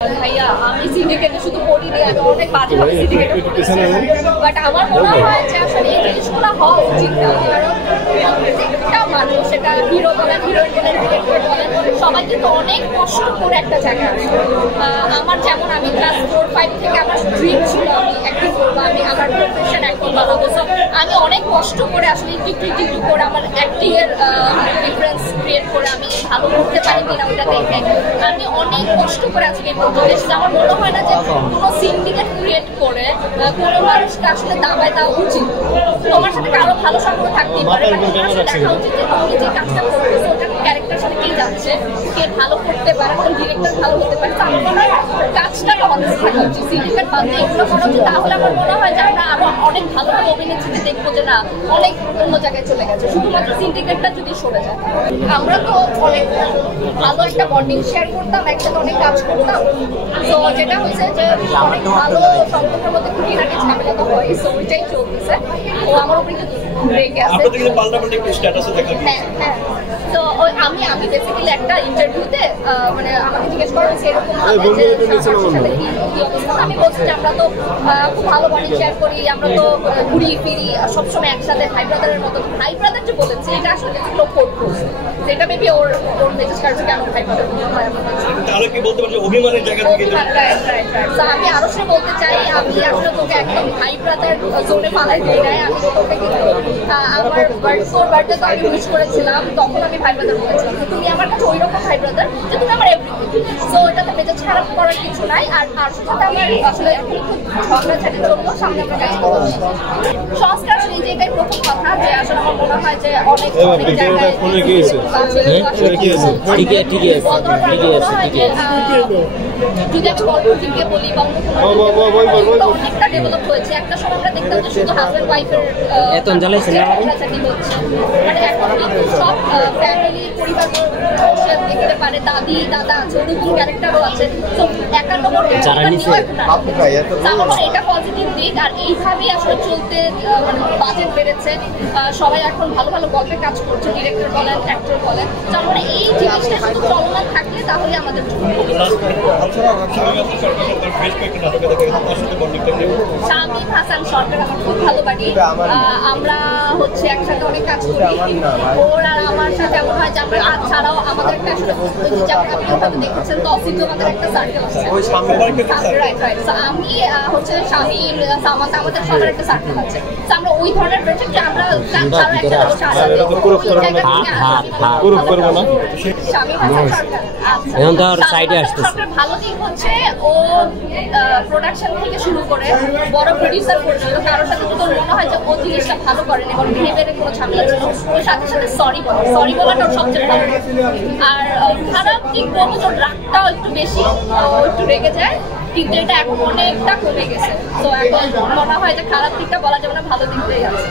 ভাইয়া আমি সিন্ডিকেটে শুধু পড়িনি, আমি অনেক বাজেভাবে সিন্ডিকেটে পড়েছি, বাট আমার মনে হয় যে আসলে এই জিনিসগুলো হওয়া উচিত না। কারণ প্রত্যেকটা মানুষ, সেটা হিরো বলেন, হিরোইন বলেন, ডিরেক্টর বলেন, সবাই কিন্তু অনেক কষ্ট করে একটা জায়গায় আসে। আমার যেমন আমি ক্লাস 4-5 থেকে আমার ড্রিম ছিল আমি অ্যাক্টিং করবো, আমি আমার প্রফেশন অ্যাক্টিং বানাবো। সো আমি অনেক কষ্ট করে আসলে একটু করে আমার অ্যাক্টিং এর ডিফারেন্স ক্রিয়েট করে আমি ভালো করতে পারি কিনা ওইটা দেখে আমি অনেক কষ্ট করে আজকে আমার মনে হয় না যে কোনো সিন্ডিকেট ক্রিয়েট করে কোনো মানুষকে আসলে দাবায় দেওয়া উচিত। তোমার সাথে কারো ভালো সম্পর্ক থাকতেই পারে, দেখা উচিত যে তুমি যে কাজটা করতেছো ওটা ক্যারেক্টার সাথে কে যাচ্ছে, কে ভালো করতে পারে, কোন ডিরেক্টর ভালো হতে পারে। আমার মনে হয় কাজটা আমাদের থাকা উচিত, সিন্ডিকেট বাদ দিয়ে এগুলো করা উচিত। তাহলে আমার মনে হয় যে আমরা আরো অনেক ভালো ভালো অভিনেত্রীতে দেখবো যে না অনেক অন্য জায়গায় চলে গেছে, শুধুমাত্র সিন্ডিকেটটা যদি সরে যায়। আমরা তো অনেক ভালো একটা বন্ডিং শেয়ার করতাম, একসাথে অনেক কাজ করতাম। তো যেটা হয়েছে যে অনেক ভালো সম্পর্কের মধ্যে খুঁটিনাটি ঝামেলা তো হয়, সো ওইটাই চলতেছে। ও আমার উপরে একটু রেগে আছে। হ্যাঁ হ্যাঁ, তো আমি বেসিক্যালি একটা ইন্টারভিউতে মানে আমাকে জিজ্ঞেস করা হয়েছে এরকম আমি বলছি যে আমরা তো খুব ভালো বন্ডিং শেয়ার করি, আমরা তো ঘুরি ফিরি সবসময় একসাথে, ভাই ব্রাদারের মতো। ভাই ব্রাদার যে বলেছে এটা আসলে লোক কোট করছে, যেটা মেবি ওর মেসেজ কার্ড কেন ভাই ব্রাদার হয় তাহলে কি বলতে পারছো অভিমানের জায়গা থেকে? আমি আরো সে বলতে চাই, আমি আসলে তোকে একদম ভাই ব্রাদার জোনে পালাই দিই নাই। আমি তোকে কিন্তু আমার বার্থডে তো আমি উইশ করেছিলাম, তখন আমি ভাই ব্রাদার বলেছিলাম তুমি আমার কাছে ওই রকম ভাই ব্রাদার যে তুমি আমার এভরিথিং। সো এটাতে মেজাজ খারাপ করার কিছু নাই। আর সাথে আমার আসলে এখন খুব ঝগড়াঝাটি চলবো, সামনে আমরা কাজ করবো। সংস্কার আসলে এই জায়গায় প্রথম কথা যে আসলে আমার মনে হয় যে অনেক অনেক জায়গায় যদি আমি গল্পটিকে বলি বা অনেকটা ডেভেলপ হয়েছে। একটা সময় আমরা দেখতাম যে শুধু হাজব্যান্ড ওয়াইফের ঝগড়াঝাটি হচ্ছে, মানে এখন কিন্তু সব ফ্যামিলি পরিবার দেখতে পারে, দাদি দাদা আছে, নতুন ক্যারেক্টারও আছে। তো একার নম্বর এটা পজিটিভ দিক। আর এইভাবেই আসলে চলতে মানে বাজেট বেড়েছে, সবাই এখন ভালো ভালো গল্পে কাজ করছে, ডিরেক্টর বলেন, অ্যাক্টর বলেন। তার মানে এই জিনিসটা শুধু চলমান থাকলে তাহলে আমাদের শামীম হাসান সরকার আমার খুব ভালো বাড়ি। আমরা হচ্ছে একসাথে অনেক কাজ করি, ওর আর আমার সাথে এমন হয় যে আমরা আজ ছাড়াও আমাদের একটা আসলে আপনি দেখেছেন তো অফিসে আমাদের একটা সার্কেল আছে। আমি হচ্ছে শামীম সামাদ, আমাদের সবার একটা সার্কেল আছে। আমরা ওই ধরনের প্রজেক্ট যে আমরা শামীম হাসান সরকার ভালো দিক হচ্ছে ও প্রোডাকশন থেকে শুরু করে বড় প্রডিউসার পর্যন্ত কারোর সাথে যদি মনে হয় যে ও জিনিসটা ভালো করেন এবং বিহেভিয়ারে কোনো ঝামেলা ছিল ওর সাথে সাথে সরি বলাটা ওর সবচেয়ে ভালো। আর খারাপ দিক বলবো তো রাগটাও একটু বেশি, একটু রেগে যায়, কিন্তু এটা এখন অনেকটা কমে গেছে। তো এখন মনে হয় যে খারাপ দিকটা বলা যাবে না, ভালো দিকটাই আছে।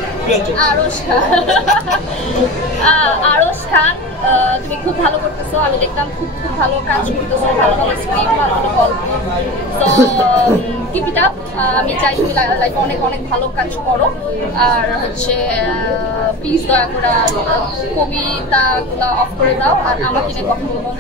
আরশ খান তুমি খুব ভালো করতেছো, আমি দেখলাম খুব খুব ভালো কাজ করতেছো, ভালো ভালো স্ক্রিপ্ট, ভালো ভালো গল্প। তো কিপ ইট আপ, আমি চাই তুমি লাইফে অনেক অনেক ভালো কাজ করো। আর হচ্ছে প্লিজ দয়া করে কবিতাগুলো অফ করে দাও আর আমাকে নিয়ে কথা বলবো।